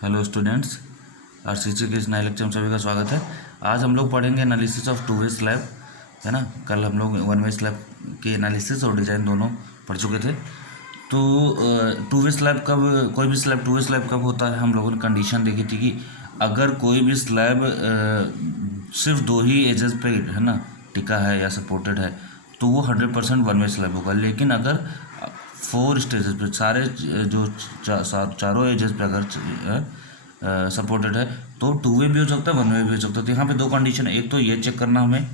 Hello students, RCC के इस नए लेक्चर में सभी का स्वागत है। आज हम लोग पढ़ेंगे analysis of two way slab, है ना। कल हम लोग वन वे स्लैब के एनालिसिस और डिज़ाइन दोनों पढ़ चुके थे। तो टू वे स्लैब कब, कोई भी स्लैब टू वे स्लैब कब होता है, हम लोगों ने कंडीशन देखी थी कि अगर कोई भी स्लैब सिर्फ दो ही एजेस पे, है ना, टिका है या सपोर्टेड है तो वो 100% वन वे स्लैब होगा। लेकिन अगर 4 स्टेजेस पे सारे जो चारों एजेस पे अगर सपोर्टेड है तो टू वे भी हो सकता है, वन वे भी हो सकता है। तो यहाँ पे दो कंडीशन है, एक तो ये चेक करना हमें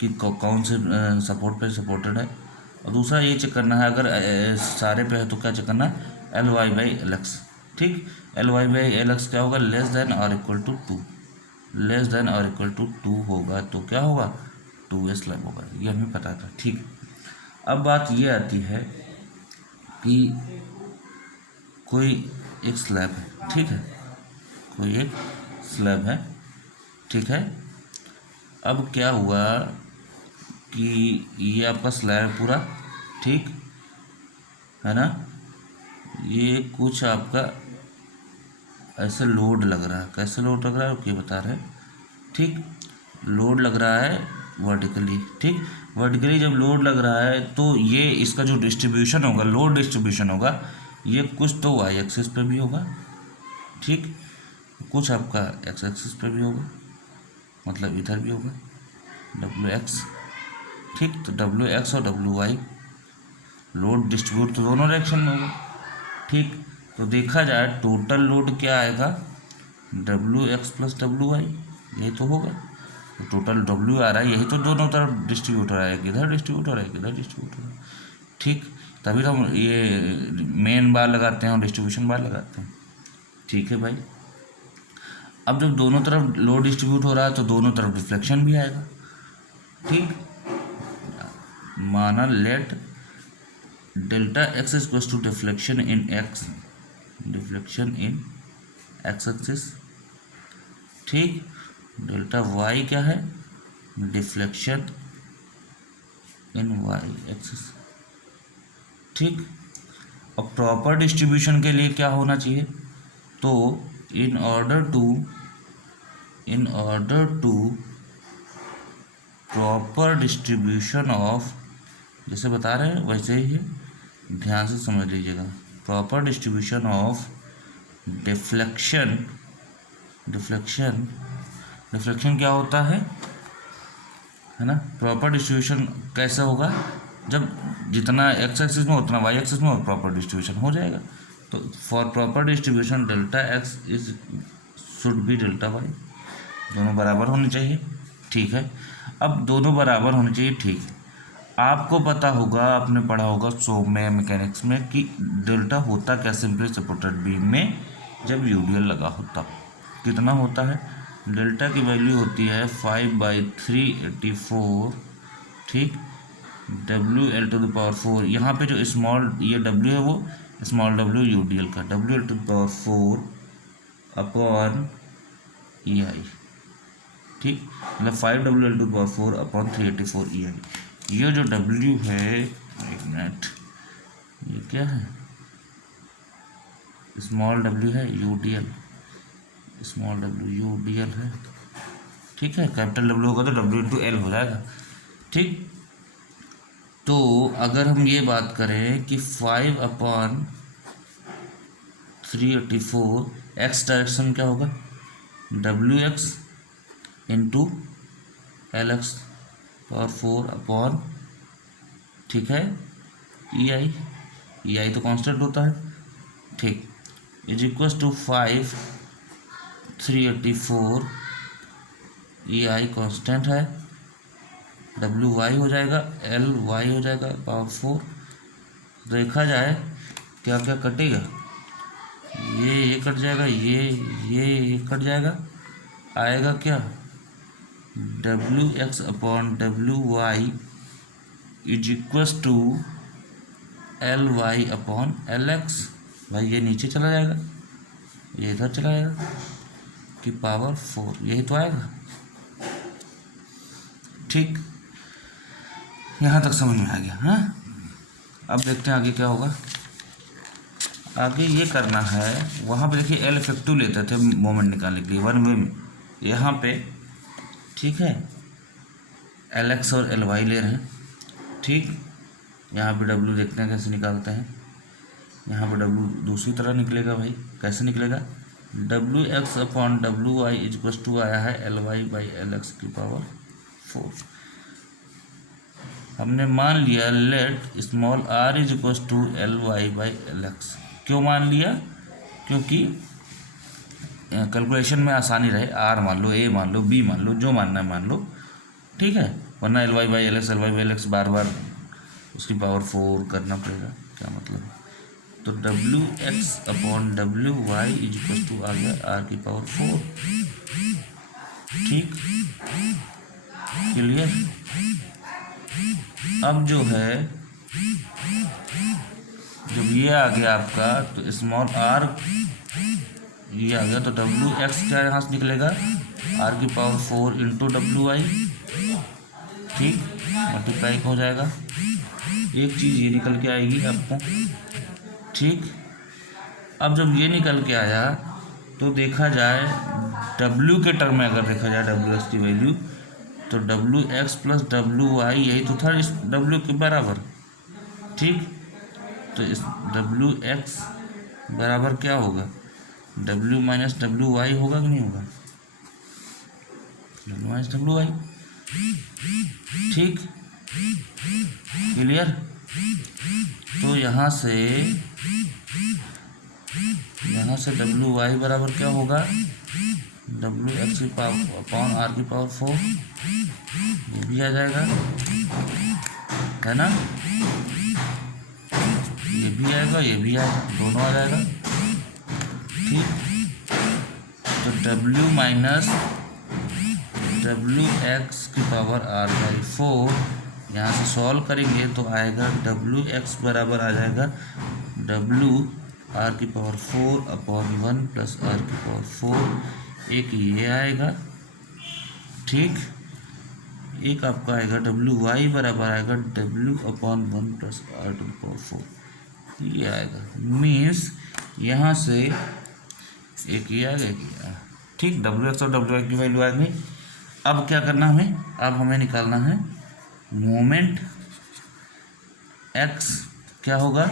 कि कौन से सपोर्ट पे सपोर्टेड है, और दूसरा ये चेक करना है अगर सारे पे है तो क्या चेक करना है, L Y by L x. ठीक, l Y by L x क्या होगा, लेस देन और इक्वल टू 2, लेस देन और इक्वल टू 2 होगा तो क्या होगा, टू वे स्लैब होगा। ये हमें पता था। ठीक, अब बात ये आती है कि कोई एक स्लैब है, ठीक है, कोई एक स्लैब है, ठीक है। अब क्या हुआ कि ये आपका स्लैब पूरा, ठीक है ना, ये कुछ आपका ऐसे लोड लग रहा है। कैसे लोड लग रहा है ये बता रहे हैं। ठीक, लोड लग रहा है वर्टिकली। ठीक, वर्टिकली जब लोड लग रहा है तो ये इसका जो डिस्ट्रीब्यूशन होगा, लोड डिस्ट्रीब्यूशन होगा, ये कुछ तो वाई एक्सिस पे भी होगा, ठीक, कुछ आपका एक्स एक्सिस पे भी होगा, मतलब इधर भी होगा डब्ल्यू एक्स। ठीक, तो डब्ल्यू एक्स और डब्ल्यू वाई लोड डिस्ट्रीब्यूट तो दोनों डायरेक्शन में होगा। ठीक, तो देखा जाए टोटल लोड क्या आएगा, W x plus W Y, यही तो होगा। तो टोटल डब्ल्यू आ रहा है, यही तो दोनों तरफ डिस्ट्रीब्यूट हो रहा है, इधर डिस्ट्रीब्यूट हो रहा है, इधर डिस्ट्रीब्यूट हो रहा है। ठीक, तभी तो हम ये मेन बार लगाते हैं और डिस्ट्रीब्यूशन बार लगाते हैं। ठीक है भाई, अब जब दोनों तरफ लोड डिस्ट्रीब्यूट हो रहा है तो दोनों तरफ डिफ्लेक्शन भी आएगा। ठीक, माना let delta X is equal to deflection in X, deflection in X axis. ठीक, डेल्टा वाई क्या है, डिफ्लेक्शन इन वाई एक्सिस। ठीक, अब प्रॉपर डिस्ट्रीब्यूशन के लिए क्या होना चाहिए, तो in order to proper distribution of, जैसे बता रहे हैं वैसे ही है, ध्यान से समझ लीजिएगा। Proper distribution of deflection, deflection क्या होता है ना। प्रॉपर डिस्ट्रीब्यूशन कैसे होगा, जब जितना एक्स एक्सिस में उतना वाई एक्सिस में प्रॉपर डिस्ट्रीब्यूशन हो जाएगा। तो for proper distribution delta X is should be delta Y, दोनों बराबर होने चाहिए। ठीक है, अब दोनों बराबर होने चाहिए। ठीक है, आपको पता होगा, आपने पढ़ा होगा सो में मैकेनिक्स में कि डेल्टा होता क्या सिंपली सपोर्टेड बीम में जब यूडीएल लगा होता, कितना होता है, डेल्टा की वैल्यू होती है 5/384। ठीक, डब्ल्यू एल टू द पावर 4, यहाँ पे जो स्मॉल ये डब्ल्यू है वो स्मॉल डब्ल्यू यूडीएल का, डब्ल्यू l to the power 4 upon e i. ठीक, मतलब 5W/4/384 ई आई। ये जो W है, एक मिनट, ये क्या है, स्मॉल w है, यूडीएल, स्मॉल w यूडीएल है। ठीक है, कैपिटल W होगा तो W/L हो जाएगा। ठीक, तो अगर हम ये बात करें कि 5/384 एक्स डायरेक्शन क्या होगा, WX into L X power 4 upon, ठीक है, ई आई तो कांस्टेंट होता है। ठीक, is equal to 5/384, E I constant है, डब्ल्यू वाई हो जाएगा, एल वाई हो जाएगा पावर 4। देखा जाए क्या क्या कटेगा, ये कट जाएगा, ये कट जाएगा, आएगा क्या, W X upon W Y is equals to L Y upon L X. भाई ये नीचे चला जाएगा, ये इधर चला जाएगा कि पावर 4, यही तो आएगा। ठीक, यहाँ तक समझ में आ गया। हाँ, अब देखते हैं आगे क्या होगा। आगे ये करना है, वहाँ पे देखिए एल इफेक्टिव लेते थे मोमेंट निकालने के लिए वन वे में, यहाँ पे ठीक है एल एक्स और एल वाई ले रहे हैं। ठीक, यहाँ पे डब्ल्यू देखते हैं कैसे निकालते हैं। यहाँ पे डब्ल्यू दूसरी तरह निकलेगा भाई, कैसे निकलेगा, W X upon W Y equal to आया है L Y by L X की पावर 4। हमने मान लिया let small R is equal to L Y by L X. क्यों मान लिया, क्योंकि कैलकुलेशन में आसानी रहे, आर मान लो, ए मान लो, बी मान लो, जो मानना है मान लो, ठीक है, वरना L Y by L X बार बार उसकी पावर 4 करना पड़ेगा, क्या मतलब है। तो W X upon W Y is equal to आ गया आर की पावर 4। ठीक, क्लियर। अब जो है जब ये आ गया आपका, तो स्मॉल आर ये आ गया, तो डब्ल्यू एक्स क्या यहाँ से निकलेगा, आर की पावर 4 इंटू डब्ल्यू आई। ठीक, मल्टीप्लाई हो जाएगा, एक चीज़ ये निकल के आएगी आपको। ठीक, अब जब ये निकल के आया तो देखा जाए डब्ल्यू के टर्म में अगर देखा जाए डब्ल्यू एक्स की वैल्यू, तो W x plus W Y यही तो था इस डब्ल्यू के बराबर। ठीक, तो इस डब्ल्यू एक्स बराबर क्या होगा, डब्ल्यू माइनस डब्ल्यू वाई होगा कि नहीं होगा, डब्ल्यू माइनस डब्ल्यू वाई। ठीक, क्लियर। तो यहाँ से डब्ल्यू वाई बराबर क्या होगा, डब्ल्यू एक्स की पावर अपॉन आर की पावर 4, ये भी आ जाएगा, है ना, ये भी आएगा, ये भी आएगा, दोनों आ जाएगा। ठीक, तो डब्ल्यू माइनस डब्ल्यू एक्स की पावर आर बाई 4, यहाँ से सॉल्व करेंगे तो आएगा डब्ल्यू एक्स बराबर आ जाएगा डब्ल्यू आर की पावर 4 अपॉन 1 प्लस आर की पावर 4, एक ये आएगा। ठीक, एक आपका आएगा डब्ल्यू वाई बराबर आएगा W upon 1 plus R to power 4, ये आएगा। मीन्स यहाँ से एक ये आ गया। ठीक, डब्ल्यू एक्स और डब्ल्यू वाई की वैल्यू आ गई। अब क्या करना हमें, अब हमें निकालना है मोमेंट एक्स क्या होगा,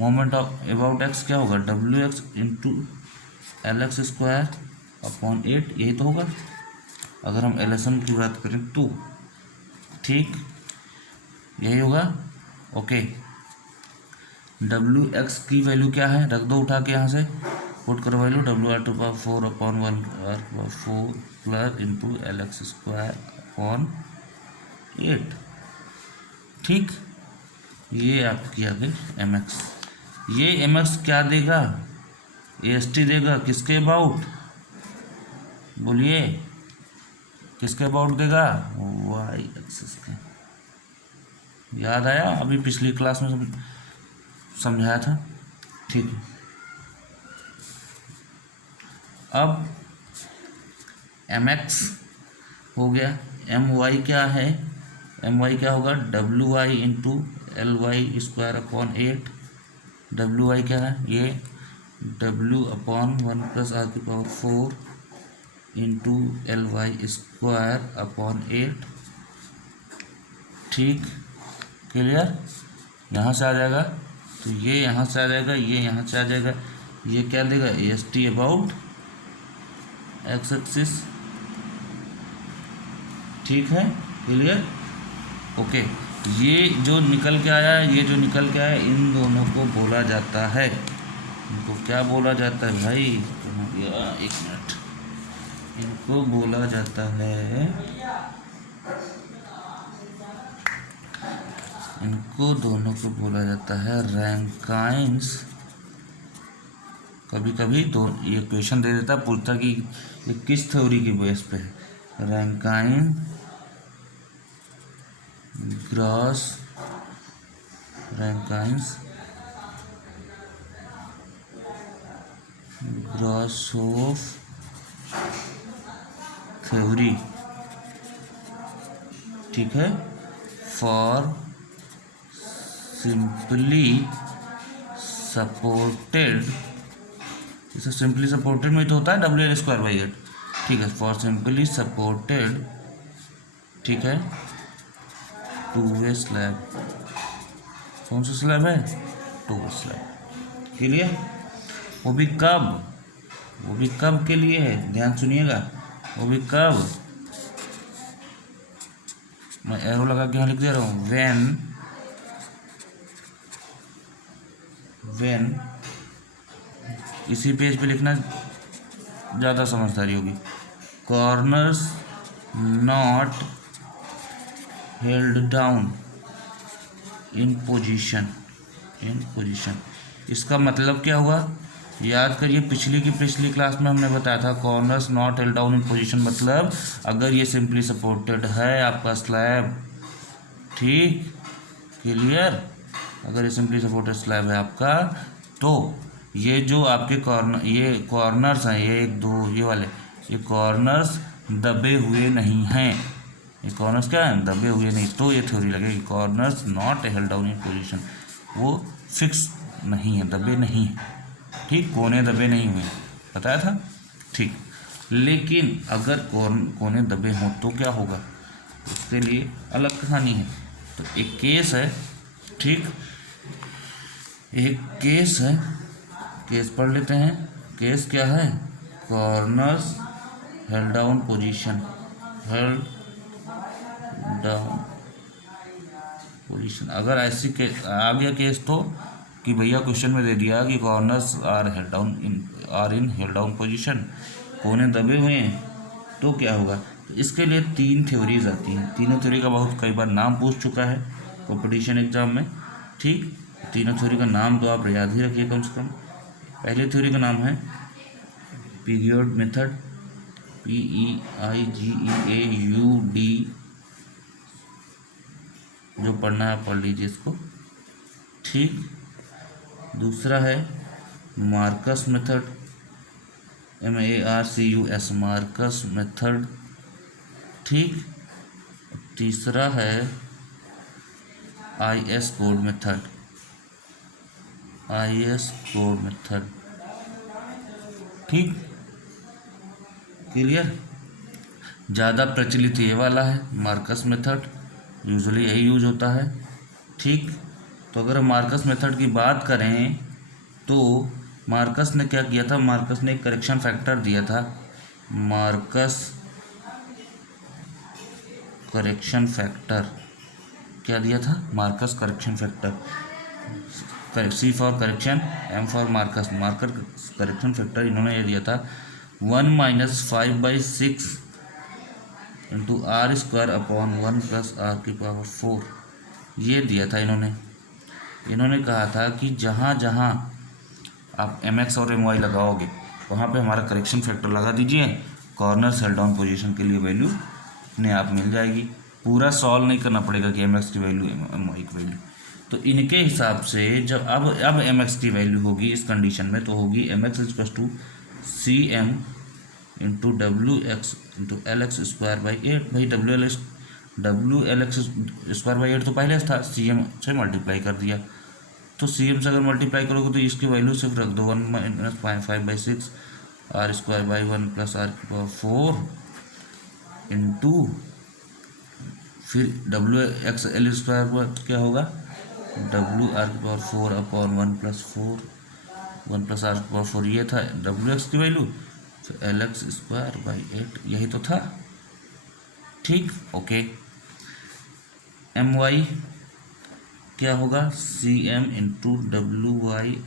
मोमेंट ऑफ अबाउट एक्स क्या होगा, W x into L X square upon 8, यही तो होगा अगर हम एलएसएम की बात करें तो। ठीक, यही होगा। ओके, डब्ल्यू एक्स की वैल्यू क्या है, रख दो उठा के यहाँ से, पुट करो value W R to power 4 upon 1 R power 4 plus into L X square upon 8। ठीक, ये आपकी आ गई एम एक्स। ये एम एक्स क्या देगा, ए एस टी देगा, किसके अबाउट बोलिए, किसके अबाउट देगा, वाई एक्सिस के। याद आया, अभी पिछली क्लास में समझाया था। ठीक है, अब एम एक्स हो गया, एम वाई क्या है, एम वाई क्या होगा, W Y into L Y square upon 8। W Y क्या है, ये डब्ल्यू अपॉन 1 प्लस आर की power 4 into L Y square upon 8। ठीक, क्लियर। यहाँ से आ जाएगा, तो ये यहाँ से आ जाएगा, ये यहाँ से आ जाएगा, ये क्या देगा, S T about x axis. ठीक है, क्लियर। ओके, ये जो निकल के आया है, ये जो निकल के आया, इन दोनों को बोला जाता है, इनको क्या बोला जाता है भाई, एक मिनट, इनको बोला जाता है, इनको दोनों को बोला जाता है रैंकाइंस। कभी कभी तो ये क्वेश्चन दे देता, पूछता कि ये किस थ्योरी की बेस पे है, रैंकाइन ग्रॉस रैंकाइंस ग्रॉसहोफ थ्योरी। ठीक है, फॉर सिंपली सपोर्टेड, इसे सिंपली सपोर्टेड में तो होता है WL²/8, ठीक है, फॉर सिंपली सपोर्टेड, ठीक है, टू वे स्लैब, कौन सा स्लैब है, टू वे स्लैब, क्लियर। वो भी कब के लिए है, ध्यान सुनिएगा, वो भी कब, मैं एरो लगा के यहाँ लिख दे रहा हूँ, व्हेन इसी पेज पे लिखना ज़्यादा समझदारी होगी। Corners not held down in position, इसका मतलब क्या हुआ, याद करिए पिछली क्लास में हमने बताया था corners not held down in position मतलब अगर ये सिंपली सपोर्टेड है आपका स्लैब, ठीक, क्लियर, अगर ये सिंपली सपोर्टेड स्लैब है आपका, तो ये जो आपके कॉर्नर्स हैं, ये 1 2 ये वाले, ये कॉर्नर्स दबे हुए नहीं हैं, ये कॉर्नर्स क्या है, दबे हुए नहीं, तो ये थ्योरी लगेगी corners not held down in position, वो फिक्स नहीं है, दबे नहीं है, ठीक, कोने दबे नहीं हुए, बताया था, ठीक। लेकिन अगर कोने दबे हों तो क्या होगा, उसके लिए अलग कहानी है। तो एक केस है, ठीक, एक केस है, केस पढ़ लेते हैं। केस क्या है, corners held down position, held down position, अगर ऐसी के आ गया केस तो कि भैया क्वेश्चन में दे दिया कि corners are in held down position, कोने दबे हुए हैं, तो क्या होगा। तो इसके लिए 3 थ्योरीज आती हैं, तीनों थ्योरी का बहुत कई बार नाम पूछ चुका है कॉम्पिटिशन एग्जाम में, ठीक, तीनों थ्योरी का नाम तो आप याद ही रखिए कम से कम। पहली थ्योरी का नाम है पीरियड मेथड, PEIGEAUD, जो पढ़ना है पढ़ लीजिए इसको, ठीक। दूसरा है Marcus method, MARCUS, Marcus method, ठीक। तीसरा है IS code method, IS code method, ठीक, क्लियर। ज़्यादा प्रचलित ये वाला है मार्कस मेथड, यूजुअली यही यूज होता है, ठीक। तो अगर हम मार्कस मेथड की बात करें तो मार्कस ने क्या किया था, मार्कस ने एक करेक्शन फैक्टर दिया था, मार्कस करेक्शन फैक्टर, क्या दिया था, Marcus correction factor, C for correction, M for Marcus, correction factor इन्होंने ये दिया था 1 - 5/6 इंटू R² अपॉन 1 + R⁴, ये दिया था इन्होंने कहा था कि जहाँ जहाँ आप MX और MY लगाओगे वहाँ पे हमारा करेक्शन फैक्टर लगा दीजिए, कॉर्नर्स हेल्ड डाउन पोजीशन के लिए वैल्यू अपने आप मिल जाएगी, पूरा सॉल्व नहीं करना पड़ेगा कि MX की वैल्यू MY की वैल्यू। तो इनके हिसाब से जब अब MX की वैल्यू होगी इस कंडीशन में तो होगी MX = CM into WX into LX²/8, भाई WLX²/8 तो पहले था, CM से मल्टीप्लाई कर दिया, तो CM से अगर मल्टीप्लाई करोगे तो इसकी वैल्यू सिर्फ रख दो 1 - 5/6 R²/1 + R⁴ इंटू फिर WXL² क्या होगा, WR⁴ अपॉन 1 + 4, 1 + R⁴, ये था WX की वैल्यू, फिर LX²/8 यही तो था, ठीक, ओके। MY क्या होगा, CM इंटू WYLY²/8,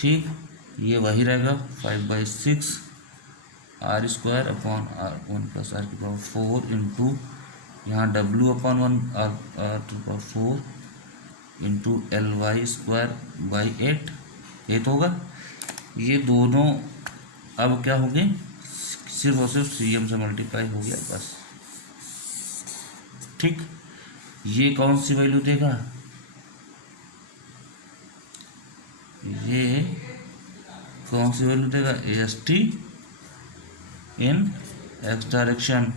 ठीक, ये वही रहेगा 5/6 R² अपॉन 1 + R⁴ इंटू यहाँ W/1 R⁴ इंटू LY²/8, ये तो होगा। ये दोनों अब क्या हो गए, सिर्फ और सिर्फ CM से मल्टीप्लाई हो गया बस, ठीक। ये कौन सी वैल्यू देगा, ये कौन सी वैल्यू देगा, AST इन X डायरेक्शन,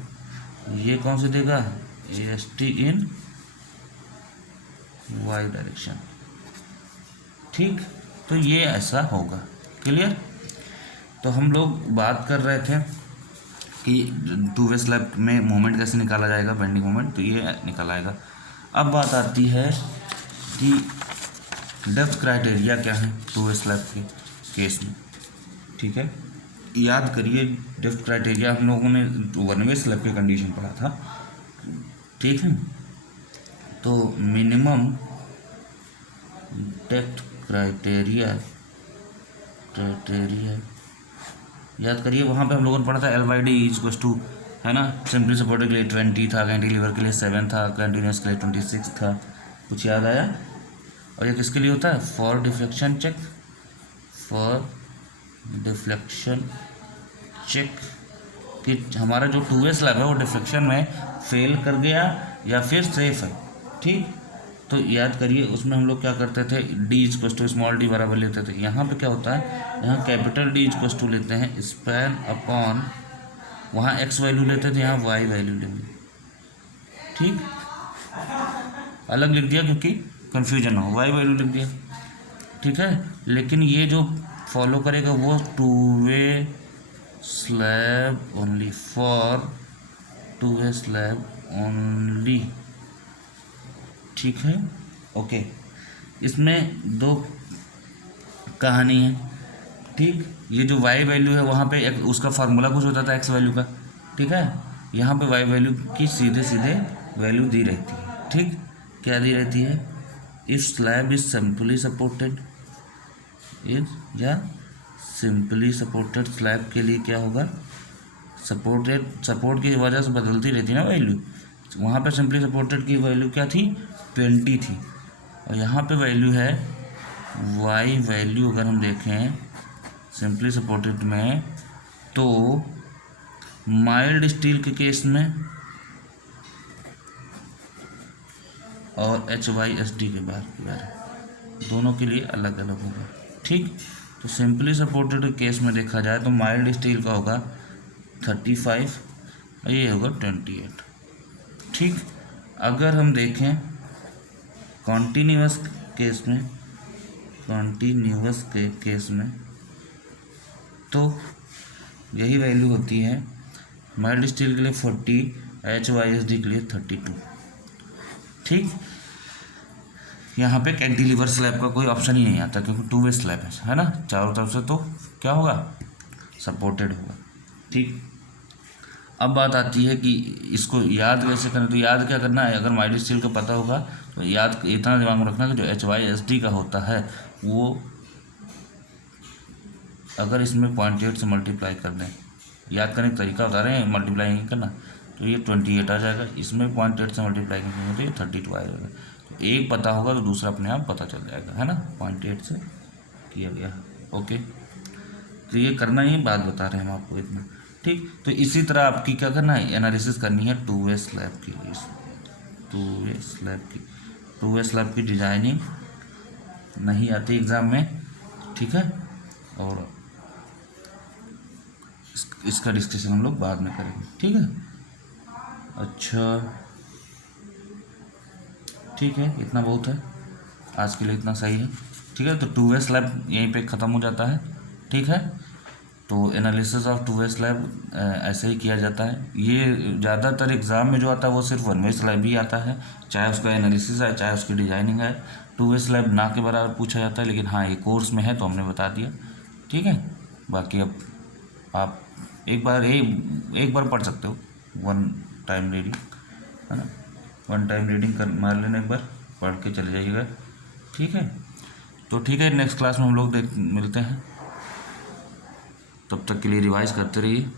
ये कौन सी देगा, AST इन Y डायरेक्शन, ठीक, तो ये ऐसा होगा। क्लियर। तो हम लोग बात कर रहे थे कि टू वे स्लैब में मोमेंट कैसे निकाला जाएगा, बेंडिंग मोमेंट, तो ये निकाला आएगा। अब बात आती है कि डेप्थ क्राइटेरिया क्या है टू वे स्लैब के केस में। ठीक है, याद करिए डेप्थ क्राइटेरिया हम लोगों ने वन वे स्लैब की कंडीशन पढ़ा था। ठीक है, तो मिनिमम डेप्थ क्राइटेरिया याद करिए, वहाँ पे हम लोगों ने पढ़ा था L/D इक्वल्स टू, है ना, सिंपली सपोर्टेड के लिए 20 था, कैंटिलीवर के लिए 7 था, कंटिन्यूस के लिए 26 था। कुछ याद आया? और ये किसके लिए होता है? फॉर डिफ्लेक्शन चेक कि हमारा जो टू वे स्लैब है वो डिफ्लेक्शन में फेल कर गया या फिर सेफ है। ठीक, तो याद करिए उसमें हम लोग क्या करते थे, D equals to small D बराबर लेते थे। यहाँ पे क्या होता है, यहाँ कैपिटल डी इक्वल्स टू लेते हैं स्पैन अपॉन, वहाँ एक्स वैल्यू लेते थे, यहाँ वाई वैल्यू लेंगे। ठीक, अलग लिख दिया क्योंकि कन्फ्यूजन हो, वाई वैल्यू लिख दिया। ठीक है, लेकिन ये जो फॉलो करेगा वो two way slab only, for two way slab only. ठीक है, ओके। इसमें दो कहानी है। ठीक, ये जो वाई वैल्यू है वहाँ पे उसका फार्मूला कुछ होता था एक्स वैल्यू का। ठीक है, यहाँ पे वाई वैल्यू की सीधे सीधे वैल्यू दी रहती है। ठीक, क्या दी रहती है? If slab is simply supported, simply supported slab के लिए क्या होगा, सपोर्ट की वजह से बदलती रहती है ना वैल्यू। वहाँ पे सिंपली सपोर्टेड की वैल्यू क्या थी? 20 थी, और यहाँ पे वैल्यू है वाई वैल्यू। अगर हम देखें सिंपली सपोर्टेड में, तो माइल्ड स्टील के केस में और HYSD के बारे दोनों के लिए अलग अलग होगा। ठीक, तो सिंपली सपोर्टेड के केस में देखा जाए तो माइल्ड स्टील का होगा 35 और ये होगा 28। ठीक, अगर हम देखें कॉन्टीन्यूअस के केस में तो यही वैल्यू होती है, माइल्ड स्टील के लिए 40, HYSD के लिए 32। ठीक, यहाँ पे कैंटिलीवर स्लैब का कोई ऑप्शन ही नहीं आता क्योंकि टू वे स्लैब है ना, चारों तरफ से, तो क्या होगा, सपोर्टेड होगा। ठीक, अब बात आती है कि इसको याद कैसे करें। तो याद क्या करना है, अगर माइल्ड स्टील का पता होगा तो याद इतना दिमाग में रखना कि जो HYSD का होता है वो अगर इसमें 0.8 से मल्टीप्लाई कर दें, याद करने का तरीका बता रहे हैं, मल्टीप्लाई नहीं करना, तो ये 28 आ जाएगा। इसमें 0.8 से मल्टीप्लाई करेंगे तो ये 32 आ जाएगा। तो एक पता होगा तो दूसरा अपने आप पता चल जाएगा, है ना, 0.8 से किया गया। ओके, तो ये करना ही, बात बता रहे हैं हम आपको इतना। ठीक, तो इसी तरह आपकी क्या करना है, एनालिसिस करनी है टू वे स्लैब की, टू वे स्लैब की डिजाइनिंग नहीं आती एग्ज़ाम में। ठीक है, और इसका डिस्कशन हम लोग बाद में करेंगे। ठीक है, अच्छा ठीक है, इतना बहुत है आज के लिए, इतना सही है। ठीक है, तो टू वे स्लैब यहीं पे ख़त्म हो जाता है। ठीक है, तो analysis of two way slab ऐसे ही किया जाता है। ये ज़्यादातर एग्ज़ाम में जो आता है वो सिर्फ वन वे स्लैब ही आता है, चाहे उसका एनालिसिस है चाहे उसकी डिजाइनिंग है। टू वे स्लैब ना के बराबर पूछा जाता है, लेकिन हाँ ये कोर्स में है तो हमने बता दिया। ठीक है, बाकी अब आप एक बार पढ़ सकते हो, वन टाइम रीडिंग, है ना, वन टाइम रीडिंग कर मार लेना, एक बार पढ़ के चले जाइएगा। ठीक है, तो ठीक है, नेक्स्ट क्लास में हम लोग मिलते हैं। तब तक के लिए रिवाइज करते रहिए।